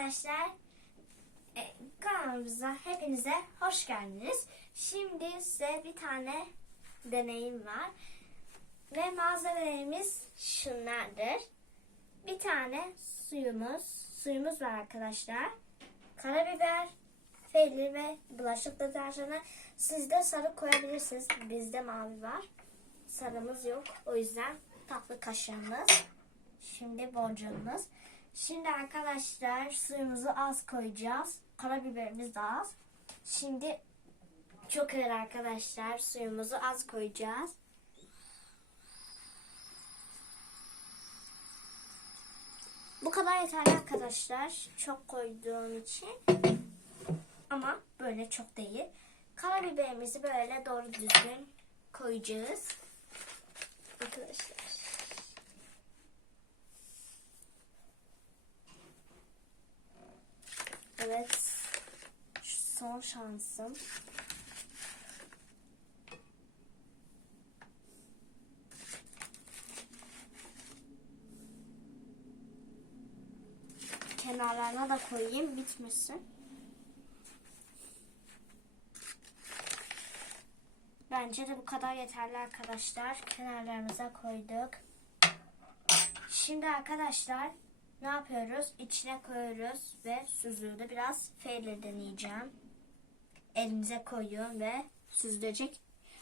arkadaşlar. E, kanalımıza hepinize hoş geldiniz. Şimdi size bir tane deneyim var. Ve malzemelerimiz şunlardır. Bir tane suyumuz, suyumuz var arkadaşlar. Karabiber, peynir ve bulaşık deterjanı. Siz de sarı koyabilirsiniz. Bizde mavi var. Sarımız yok. O yüzden tatlı kaşığımız. Şimdi borcamımız. Şimdi arkadaşlar suyumuzu az koyacağız. Karabiberimiz de az. Şimdi çok ağır arkadaşlar suyumuzu az koyacağız. Bu kadar yeterli arkadaşlar. Çok koyduğum için. Ama böyle çok değil. Karabiberimizi böyle doğru düzgün koyacağız. Arkadaşlar. Evet. Son şansım. Kenarlarına da koyayım bitmesin. Bence de bu kadar yeterli arkadaşlar. Kenarlarımıza koyduk. Şimdi arkadaşlar ne yapıyoruz? İçine koyuyoruz ve süzüldü. Biraz feyle deneyeceğim. Elinize koyuyorum ve süzülecek.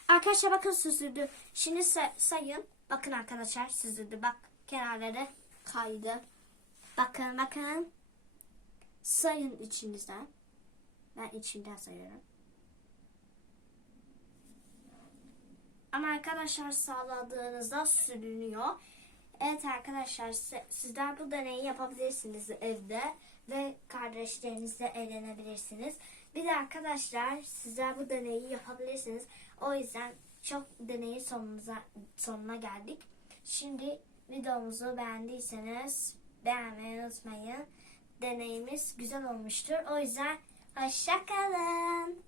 Arkadaşlar bakın süzüldü. Şimdi say- sayın. Bakın arkadaşlar süzüldü. Bak kenarları kaydı. Bakın bakın. Sayın içinizden. Ben içimden sayıyorum. Ama arkadaşlar sağladığınızda sürünüyor. Evet arkadaşlar sizler bu deneyi yapabilirsiniz evde ve kardeşlerinizle eğlenebilirsiniz. Bir de arkadaşlar sizler bu deneyi yapabilirsiniz. O yüzden çok deneyin sonumuza, sonuna geldik. Şimdi videomuzu beğendiyseniz beğenmeyi unutmayın. Deneyimiz güzel olmuştur. O yüzden hoşçakalın.